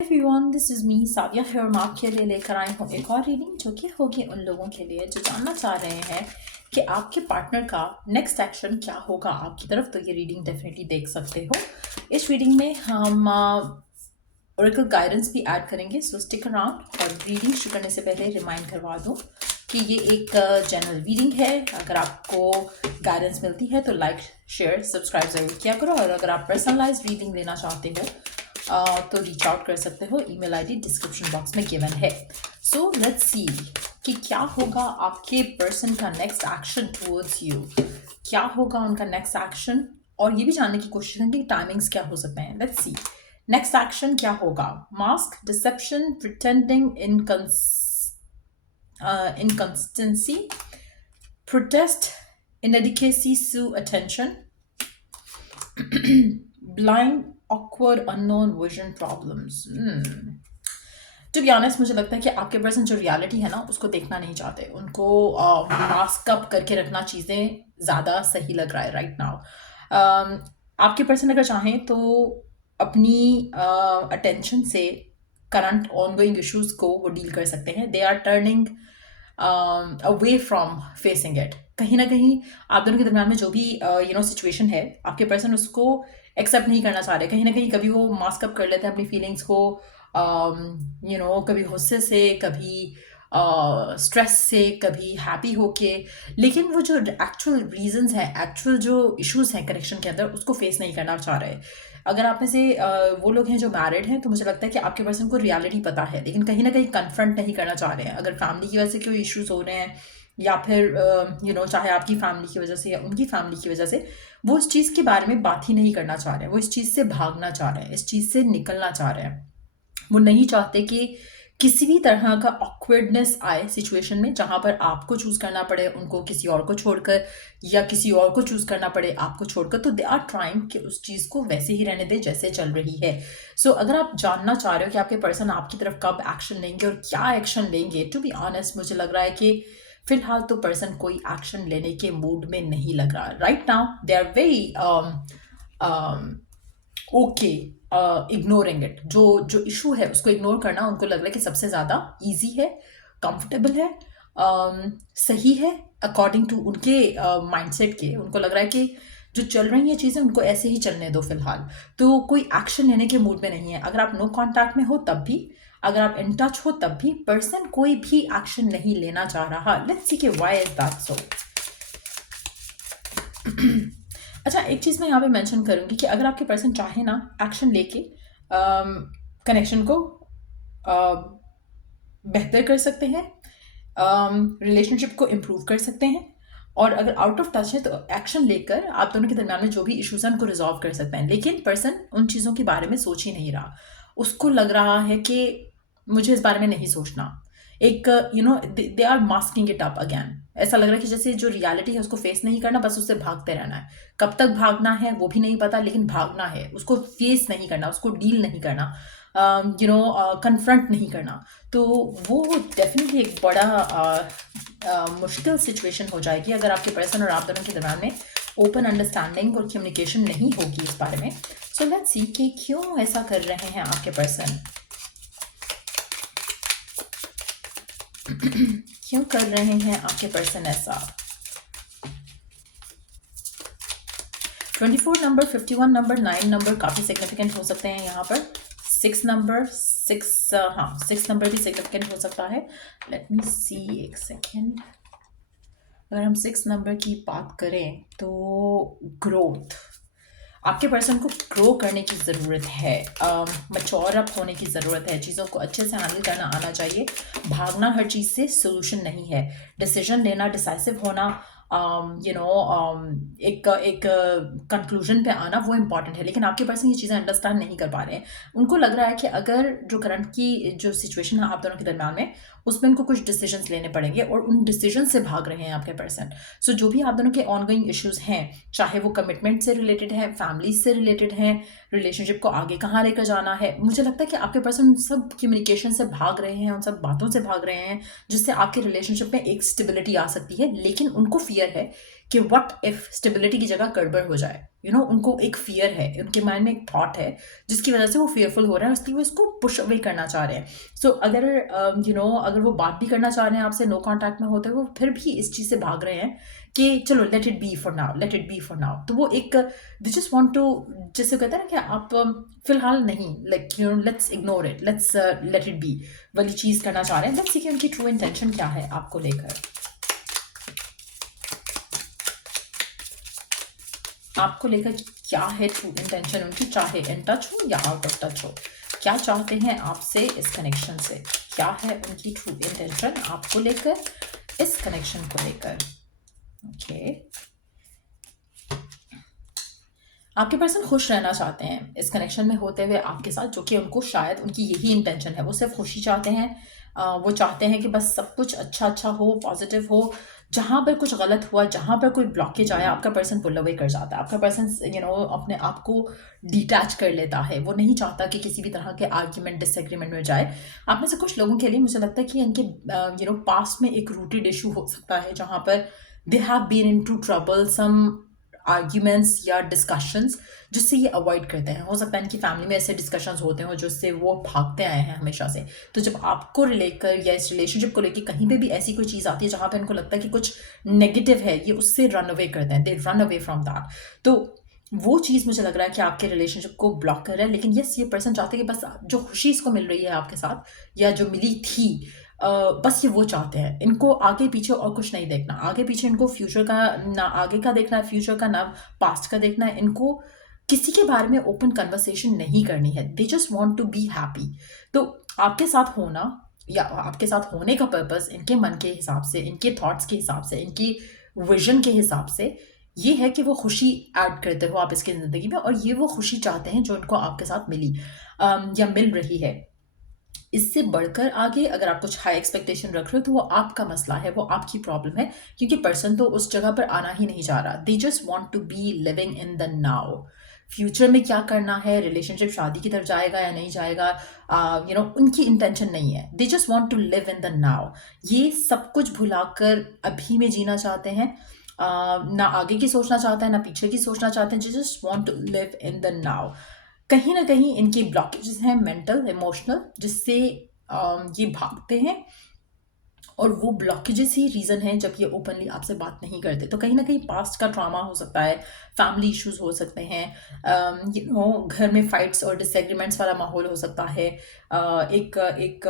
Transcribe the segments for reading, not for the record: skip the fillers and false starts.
Everyone, this is me Sadia here। मैं आपके लिए लेकर आई हूँ एक और रीडिंग जो कि होगी उन लोगों के लिए जो जानना चाह रहे हैं कि आपके पार्टनर का नेक्स्ट एक्शन क्या होगा आपकी तरफ। तो ये रीडिंग डेफिनेटली देख सकते हो। इस रीडिंग में हम ओरेकल गाइडेंस भी ऐड करेंगे, सो स्टिक अराउंड। और रीडिंग शुरू करने से पहले रिमाइंड करवा दूँ कि ये एक जनरल रीडिंग है। अगर आपको गाइडेंस मिलती है तो लाइक शेयर सब्सक्राइब ज़रूर किया करो, और अगर आप पर्सनलाइज रीडिंग लेना चाहते हो तो रीच आउट कर सकते हो। ईमेल आईडी डिस्क्रिप्शन बॉक्स में गिवन है। सो लेट्स सी कि क्या होगा आपके पर्सन का नेक्स्ट एक्शन टुवर्ड्स यू। क्या होगा उनका नेक्स्ट एक्शन, और ये भी जानने की कोशिश करेंगे कि टाइमिंग्स क्या हो सकते हैं। लेट्स सी नेक्स्ट एक्शन क्या होगा। Mask, deception, pretending, inconsistency, protest, inadequacy, sue attention, blind, awkward, unknown, vision problems। To be honest मुझे लगता है कि आपके पर्सन जो रियलिटी है ना उसको देखना नहीं चाहते। उनको मास्क अप करके रखना चीज़ें ज़्यादा सही लग रहा है राइट नाउ। आपके पर्सन अगर चाहें तो अपनी अटेंशन से करंट ऑनगोइंग इश्यूज को वो डील कर सकते हैं। They are turning away from facing it. कहीं ना कहीं आप दोनों के दरम्यान में जो भी सिचुएशन है, आपके पर्सन उसको एक्सेप्ट नहीं करना चाह रहे। कहीं ना कहीं कभी वो मास्क अप कर लेते हैं अपनी फीलिंग्स को, कभी गुस्से से, कभी स्ट्रेस से, कभी हैप्पी होके, लेकिन वो जो एक्चुअल रीजंस हैं, एक्चुअल जो इश्यूज हैं कनेक्शन के अंदर, उसको फेस नहीं करना चाह रहे। अगर आप में से वो लोग हैं जो मैरिड हैं तो मुझे लगता है कि आपके पर्सन को रियलिटी पता है, लेकिन कहीं ना कहीं कन्फ्रंट नहीं करना चाह रहे हैं। अगर फैमिली की वजह से कोई इश्यूज हो रहे हैं, या फिर चाहे आपकी फैमिली की वजह से या उनकी फैमिली की वजह से, वो इस चीज़ के बारे में बात ही नहीं करना चाह रहे हैं। वो इस चीज़ से भागना चाह रहे हैं, इस चीज़ से निकलना चाह रहे हैं। वो नहीं चाहते कि किसी भी तरह का ऑकवर्डनेस आए सिचुएशन में, जहाँ पर आपको चूज़ करना पड़े उनको किसी और को छोड़कर, या किसी और को चूज़ करना पड़े आपको छोड़कर। तो दे आर ट्राइंग कि उस चीज़ को वैसे ही रहने दें जैसे चल रही है। सो अगर आप जानना चाह रहे हो कि आपके पर्सन आपकी तरफ कब एक्शन लेंगे और क्या एक्शन लेंगे, टू बी ऑनेस्ट मुझे लग रहा है कि फिलहाल तो पर्सन कोई एक्शन लेने के मूड में नहीं लग रहा right now. They are very okay ignoring it. जो जो इशू है उसको इग्नोर करना उनको लग रहा है कि सबसे ज़्यादा ईजी है, कंफर्टेबल है, सही है अकॉर्डिंग टू उनके माइंडसेट के। उनको लग रहा है कि जो चल रही हैं चीज़ें उनको ऐसे ही चलने दो फिलहाल। तो कोई एक्शन लेने के मूड में नहीं है। अगर आप नो कॉन्टैक्ट में हो तब भी, अगर आप इन टच हो तब भी, पर्सन कोई भी एक्शन नहीं लेना चाह रहा। लेट्स सी कि व्हाई इज दैट सो। अच्छा, एक चीज़ मैं यहाँ पे मेंशन करूँगी कि अगर आपके पर्सन चाहे ना एक्शन लेके कनेक्शन को बेहतर कर सकते हैं, रिलेशनशिप को इम्प्रूव कर सकते हैं, और अगर आउट ऑफ टच है तो एक्शन लेकर आप दोनों के दरम्यान में जो भी इश्यूज हैं उनको रिजॉल्व कर सकते हैं। लेकिन पर्सन उन चीज़ों के बारे में सोच ही नहीं रहा। उसको लग रहा है कि मुझे इस बारे में नहीं सोचना। एक they are masking it up again. ऐसा लग रहा है कि जैसे जो रियलिटी है उसको फेस नहीं करना, बस उससे भागते रहना है। कब तक भागना है वो भी नहीं पता, लेकिन भागना है, उसको फेस नहीं करना, उसको डील नहीं करना, कन्फ्रंट नहीं करना। तो वो डेफिनेटली एक बड़ा मुश्किल सिचुएशन हो जाएगी अगर आपके पर्सन और आप दोनों के दरम्यान में ओपन अंडरस्टैंडिंग और कम्युनिकेशन नहीं होगी इस बारे में। सो लेट्स सी कि क्यों ऐसा कर रहे हैं आपके पर्सन। क्यों कर रहे हैं आपके पर्सन ऐसा। 24 नंबर, 51 नंबर, 9 नंबर काफ़ी सिग्निफिकेंट हो सकते हैं यहाँ पर। 6 नंबर, 6 नंबर भी सिग्निफिकेंट हो सकता है। लेट मी सी, एक सेकेंड। अगर हम 6 नंबर की बात करें तो ग्रोथ, आपके पर्सन को ग्रो करने की ज़रूरत है, मैच्योर अप होने की ज़रूरत है, चीज़ों को अच्छे से हैंडल करना आना चाहिए। भागना हर चीज़ से सोल्यूशन नहीं है। डिसीजन लेना, डिसाइसिव होना, एक कंक्लूजन पे आना, वो इम्पॉर्टेंट है। लेकिन आपके पर्सन ये चीज़ें अंडरस्टैंड नहीं कर पा रहे हैं। उनको लग रहा है कि अगर जो करंट की जो सिचुएशन है आप दोनों के दरम्यान में, उसमें उनको कुछ डिसीजंस लेने पड़ेंगे, और उन डिसीजन से भाग रहे हैं आपके पर्सन। सो जो भी आप दोनों के ऑनगोइंग इश्यूज हैं, चाहे वो कमिटमेंट से रिलेटेड है, फैमिली से रिलेटेड है, रिलेशनशिप को आगे कहाँ लेकर जाना है, मुझे लगता है कि आपके पर्सन उन सब कम्युनिकेशन से भाग रहे हैं, उन सब बातों से भाग रहे हैं जिससे आपके रिलेशनशिप में एक स्टेबिलिटी आ सकती है। लेकिन उनको फियर है कि व्हाट इफ स्टेबिलिटी की जगह गड़बड़ हो जाए, उनको एक फियर है, उनके माइंड में एक थॉट है जिसकी वजह से वो फियरफुल हो रहे हैं, इसलिए वो इसको पुश अवे करना चाह रहे हैं। सो अगर अगर वो बात भी करना चाह रहे हैं आपसे, नो कांटेक्ट में होते हुए, वो फिर भी इस चीज़ से भाग रहे हैं कि चलो let it be for now, let it be for now. तो वो एक दे जस्ट वांट टू, जैसे कहते हैं ना कि आप फिलहाल नहीं, like let's ignore it, let's let it be वाली चीज़ करना चाह रहे हैं। लेट्स सी कि उनकी ट्रू इंटेंशन क्या है आपको लेकर। आपको लेकर क्या है ट्रू इंटेंशन उनकी, चाहे इन टच हो या आउट ऑफ टच हो। क्या चाहते हैं आपसे इस कनेक्शन से, क्या है उनकी ट्रू इंटेंशन आपको लेकर, इस कनेक्शन को लेकर। ओके, आपके पर्सन खुश रहना चाहते हैं इस कनेक्शन में होते हुए आपके साथ, जो कि उनको शायद उनकी यही इंटेंशन है। वो सिर्फ खुशी चाहते हैं। वो चाहते हैं कि बस सब कुछ अच्छा अच्छा हो, पॉजिटिव हो। जहाँ पर कुछ गलत हुआ, जहाँ पर कोई ब्लॉकेज आया, आपका पर्सन पुल अवे कर जाता है। आपका पर्सन अपने आप को डिटैच कर लेता है। वो नहीं चाहता कि किसी भी तरह के आर्ग्यूमेंट, डिसएग्रीमेंट में जाए। आप में से कुछ लोगों के लिए मुझे लगता है कि इनके पास्ट में एक रूटेड इशू हो सकता है, जहाँ पर they have been into trouble some arguments या डिस्कशंस, जिससे ये अवॉइड करते हैं। हो सकता है इनकी फैमिली में ऐसे डिस्कशंस होते हैं जिससे वो भागते आए हैं हमेशा से। तो जब आपको लेकर या इस रिलेशनशिप को लेकर कहीं पे भी ऐसी कोई चीज़ आती है जहाँ पे इनको लगता है कि कुछ नेगेटिव है, ये उससे रन अवे करते हैं, they run away from that. तो वो चीज़ मुझे लग रहा है कि आपके रिलेशनशिप को ब्लॉक कर रहा है। लेकिन यस, ये पर्सन चाहते हैं कि बस जो खुशी इसको मिल रही है आपके साथ, या जो मिली थी, बस ये वो चाहते हैं। इनको आगे पीछे और कुछ नहीं देखना। आगे पीछे इनको फ्यूचर का ना, आगे का देखना है फ्यूचर का, ना पास्ट का देखना है। इनको किसी के बारे में ओपन कन्वर्सेशन नहीं करनी है। They just want to be happy. तो आपके साथ होना या आपके साथ होने का पर्पस इनके मन के हिसाब से, इनके थॉट्स के हिसाब से, इनकी विजन के हिसाब से ये है कि वो खुशी ऐड करते हो आप इसकी ज़िंदगी में, और ये वो खुशी चाहते हैं जो इनको आपके साथ मिली या मिल रही है। इससे बढ़कर आगे अगर आप कुछ हाई एक्सपेक्टेशन रख रहे हो तो वो आपका मसला है, वो आपकी प्रॉब्लम है, क्योंकि पर्सन तो उस जगह पर आना ही नहीं चाह रहा। They just want to be living in the now. Future में क्या करना है, रिलेशनशिप शादी की तरफ जाएगा या नहीं जाएगा, उनकी इंटेंशन नहीं है। They just want to live in the now. ये सब कुछ भुलाकर अभी में जीना चाहते हैं। ना आगे की सोचना चाहते हैं, ना पीछे की सोचना चाहते हैं। Just want to live in the now. कहीं ना कहीं इनकी ब्लॉकेजेस हैं मेंटल, इमोशनल, जिससे ये भागते हैं, और वो ब्लॉकेजेस ही रीज़न है जब ये ओपनली आपसे बात नहीं करते। तो कहीं ना कहीं पास्ट का ट्रॉमा हो सकता है, फैमिली इश्यूज हो सकते हैं, घर में फाइट्स और डिसएग्रीमेंट्स वाला माहौल हो सकता है, एक एक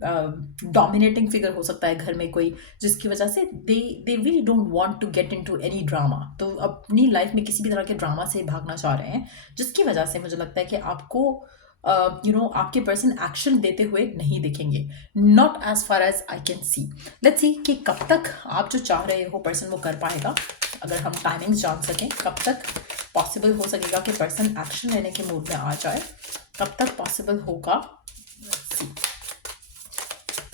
डोमिनेटिंग फिगर हो सकता है घर में कोई, जिसकी वजह से they really don't want to get into any drama. तो अपनी लाइफ में किसी भी तरह के ड्रामा से भागना चाह रहे हैं, जिसकी वजह से मुझे लगता है कि आपको आपके पर्सन एक्शन देते हुए नहीं दिखेंगे, not as far as I can see. Let's see कि कब तक आप जो चाह रहे हो पर्सन वो कर पाएगा। अगर हम टाइमिंग्स जान सकें, कब तक पॉसिबल हो सकेगा कि पर्सन एक्शन लेने के मूड में आ जाए, कब तक पॉसिबल होगा,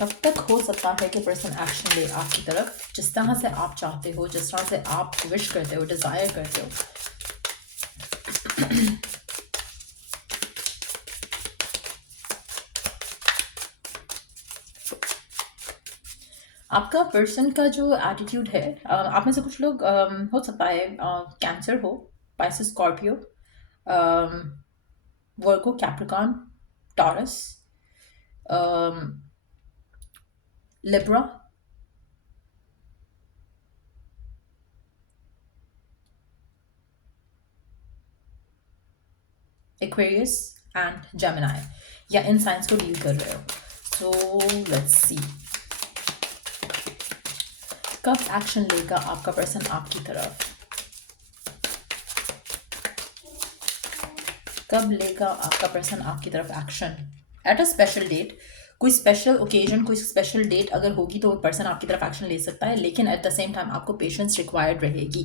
कब तक हो सकता है कि पर्सन एक्शन ले आपकी तरफ, जिस तरह से आप चाहते हो, जिस तरह से आप विश करते हो, डिज़ायर करते हो। आपका पर्सन का जो एटीट्यूड है, आप में से कुछ लोग हो सकता है कैंसर हो, Pisces, Scorpio, Virgo, Capricorn, taurus, Libra, Aquarius and Gemini, या इन साइंस को डील कर रहे हो। सो लेट्स सी कब एक्शन लेगा आपका पर्सन आपकी तरफ, कब लेगा आपका पर्सन आपकी तरफ action. At a special date, कोई स्पेशल ओकेजन, कोई स्पेशल डेट अगर होगी तो वो पर्सन आपकी तरफ एक्शन ले सकता है, लेकिन एट द सेम टाइम आपको पेशेंस रिक्वायर्ड रहेगी।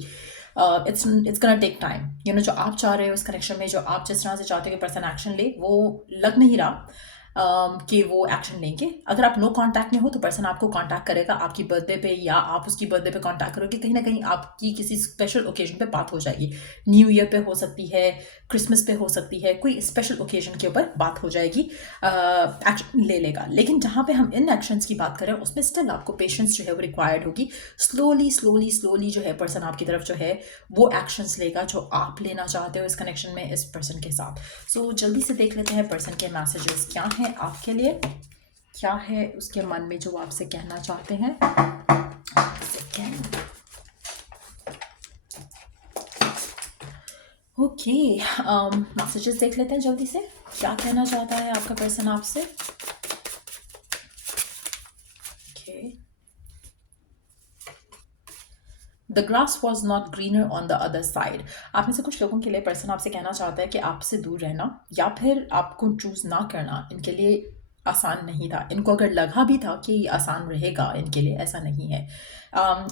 It's gonna take time. जो आप चाह रहे हो इस कनेक्शन में, जो आप जिस तरह से चाहते हो कि पर्सन एक्शन ले, वो लग नहीं रहा। कि वो एक्शन लेंगे। अगर आप नो कांटेक्ट में हो तो पर्सन आपको कांटेक्ट करेगा आपकी बर्थडे पे, या आप उसकी बर्थडे पे कांटेक्ट करोगे, कहीं ना कहीं आपकी किसी स्पेशल ओकेजन पे बात हो जाएगी। न्यू ईयर पे हो सकती है, क्रिसमस पे हो सकती है, कोई स्पेशल ओकेजन के ऊपर बात हो जाएगी, एक्शन ले लेगा। लेकिन जहाँ पे हम इन एक्शंस की बात करें उसमें स्टिल आपको पेशेंस जो है वो रिक्वायर्ड होगी। स्लोली स्लोली स्लोली जो है पर्सन आपकी तरफ जो है वो एक्शंस लेगा जो आप लेना चाहते हो इस कनेक्शन में इस पर्सन के साथ। सो जल्दी से देख लेते हैं पर्सन के मैसेजेस क्या हैं आपके लिए, क्या है उसके मन में जो आपसे कहना चाहते हैं। ओके, मैसेजेस देख लेते हैं जल्दी से, क्या कहना चाहता है आपका पर्सन आपसे। Okay, the grass was not greener on the other side. आप में से कुछ लोगों के लिए पर्सन आपसे कहना चाहता है कि आपसे दूर रहना या फिर आपको चूज ना करना इनके लिए आसान नहीं था। इनको अगर लगा भी था कि आसान रहेगा इनके लिए, ऐसा नहीं है।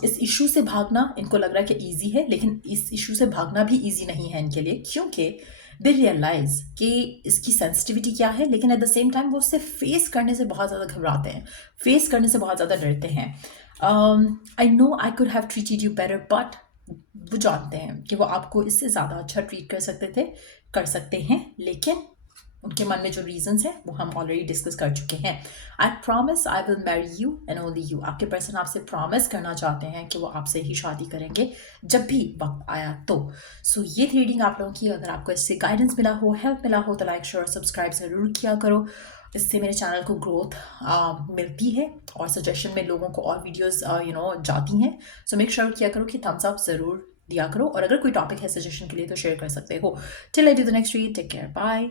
इस इशू से भागना इनको लग रहा है कि ईजी है, लेकिन इस इशू से भागना भी ईजी नहीं है इनके लिए, क्योंकि दे रियलाइज कि इसकी सेंसिटिविटी क्या है, लेकिन एट द सेम टाइम वो उससे फेस करने से बहुत ज़्यादा घबराते हैं, फेस करने से बहुत ज़्यादा डरते हैं। I know I could have treated you better, but वो जानते हैं कि वो आपको इससे ज़्यादा अच्छा ट्रीट कर सकते थे, कर सकते हैं, लेकिन उनके मन में जो रीजंस हैं वो हम ऑलरेडी डिस्कस कर चुके हैं। I promise I will marry you and only you. आपके पर्सन आपसे प्रॉमिस करना चाहते हैं कि वो आपसे ही शादी करेंगे जब भी वक्त आया तो। सो ये थी रीडिंग आप लोगों की। अगर आपको इससे गाइडेंस मिला हो, हेल्प मिला हो, तो लाइक शेयर और सब्सक्राइब ज़रूर किया करो। इससे मेरे चैनल को ग्रोथ मिलती है और सजेशन में लोगों को और वीडियोस जाती हैं। सो मेक श्योर किया करो कि थम्स अप ज़रूर दिया करो, और अगर कोई टॉपिक है सजेशन के लिए तो शेयर कर सकते हो। Till I do the next read, take care, bye.